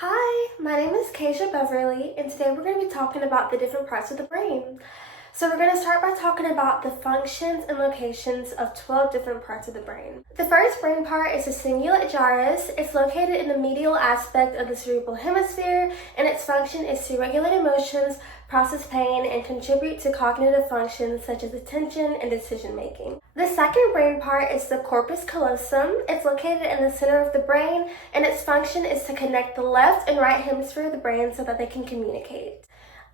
Hi, my name is Keisha Beverly, and today we're going to be talking about the different parts of the brain. So we're going to start by talking about the functions and locations of 12 different parts of the brain. The first brain part is the cingulate gyrus. It's located in the medial aspect of the cerebral hemisphere, and its function is to regulate emotions, process pain, and contribute to cognitive functions such as attention and decision making. The second brain part is the corpus callosum. It's located in the center of the brain, and its function is to connect the left and right hemisphere of the brain so that they can communicate.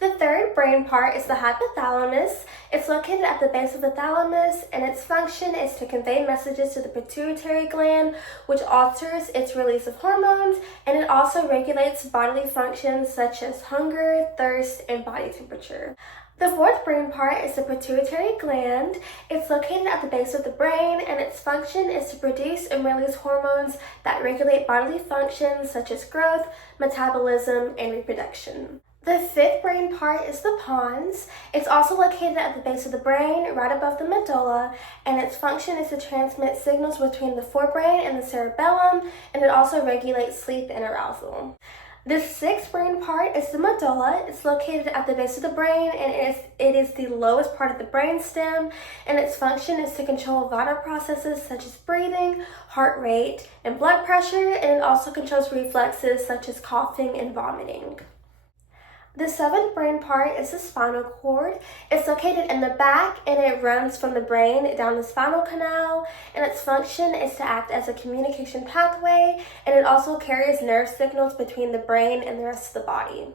The third brain part is the hypothalamus. It's located at the base of the thalamus, and its function is to convey messages to the pituitary gland, which alters its release of hormones, and it also regulates bodily functions such as hunger, thirst, and body temperature. The fourth brain part is the pituitary gland. It's located at the base of the brain, and its function is to produce and release hormones that regulate bodily functions such as growth, metabolism, and reproduction. The fifth brain part is the pons. It's also located at the base of the brain, right above the medulla, and its function is to transmit signals between the forebrain and the cerebellum, and it also regulates sleep and arousal. The sixth brain part is the medulla. It's located at the base of the brain, and it is the lowest part of the brain stem, and its function is to control vital processes such as breathing, heart rate, and blood pressure, and it also controls reflexes such as coughing and vomiting. The seventh brain part is the spinal cord. It's located in the back, and it runs from the brain down the spinal canal, and its function is to act as a communication pathway, and it also carries nerve signals between the brain and the rest of the body.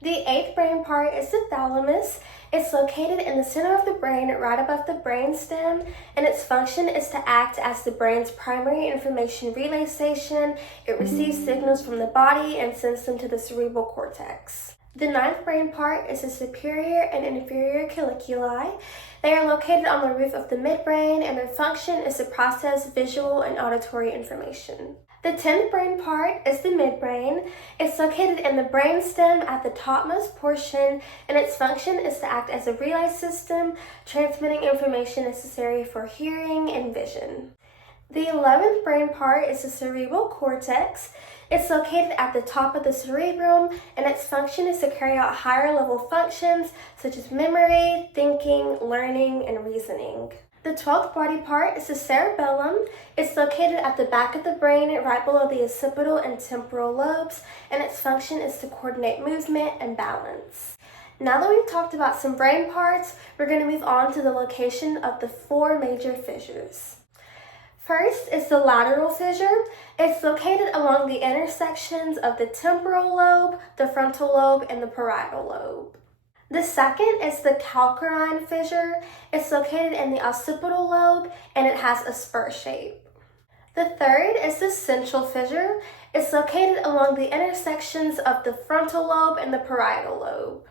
The eighth brain part is the thalamus. It's located in the center of the brain, right above the brain stem, and its function is to act as the brain's primary information relay station. It receives signals from the body and sends them to the cerebral cortex. The ninth brain part is the superior and inferior colliculi. They are located on the roof of the midbrain, and their function is to process visual and auditory information. The 10th brain part is the midbrain. It's located in the brainstem at the topmost portion, and its function is to act as a relay system, transmitting information necessary for hearing and vision. The 11th brain part is the cerebral cortex. It's located at the top of the cerebrum, and its function is to carry out higher level functions such as memory, thinking, learning, and reasoning. The 12th body part is the cerebellum. It's located at the back of the brain, right below the occipital and temporal lobes, and its function is to coordinate movement and balance. Now that we've talked about some brain parts, we're going to move on to the location of the four major fissures. First is the lateral fissure. It's located along the intersections of the temporal lobe, the frontal lobe, and the parietal lobe. The second is the calcarine fissure. It's located in the occipital lobe, and it has a spur shape. The third is the central fissure. It's located along the intersections of the frontal lobe and the parietal lobe.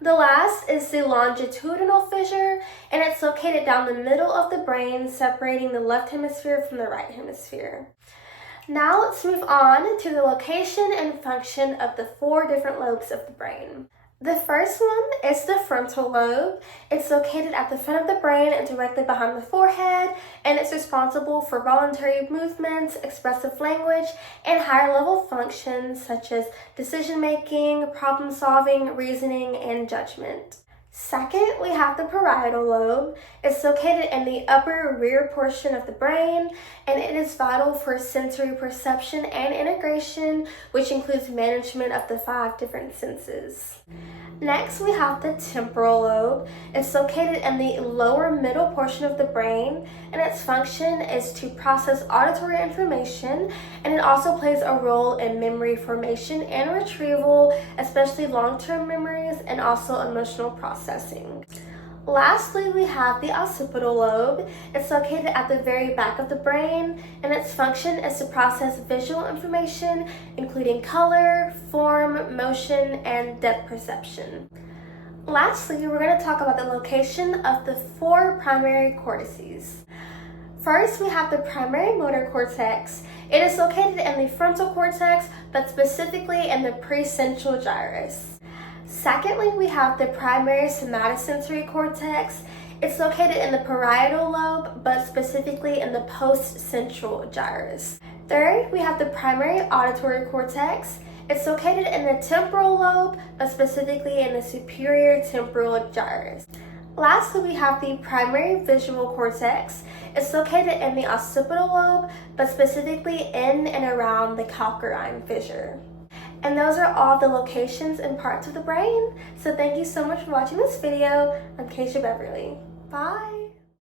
The last is the longitudinal fissure, and it's located down the middle of the brain, separating the left hemisphere from the right hemisphere. Now let's move on to the location and function of the four different lobes of the brain. The first one is the frontal lobe. It's located at the front of the brain and directly behind the forehead, and it's responsible for voluntary movements, expressive language, and higher level functions such as decision making, problem solving, reasoning, and judgment. Second, we have the parietal lobe. It's located in the upper rear portion of the brain, and it is vital for sensory perception and integration, which includes management of the 5 different senses. Next, we have the temporal lobe. It's located in the lower middle portion of the brain, and its function is to process auditory information, and it also plays a role in memory formation and retrieval, especially long-term memories and also emotional processing. Lastly, we have the occipital lobe. It's located at the very back of the brain, and its function is to process visual information, including color, form, motion, and depth perception. Lastly, we're going to talk about the location of the 4 primary cortices. First, we have the primary motor cortex. It is located in the frontal cortex, but specifically in the precentral gyrus. Secondly, we have the primary somatosensory cortex. It's located in the parietal lobe, but specifically in the postcentral gyrus. Third, we have the primary auditory cortex. It's located in the temporal lobe, but specifically in the superior temporal gyrus. Lastly, we have the primary visual cortex. It's located in the occipital lobe, but specifically in and around the calcarine fissure. And those are all the locations and parts of the brain. So thank you so much for watching this video. I'm Keisha Beverly. Bye!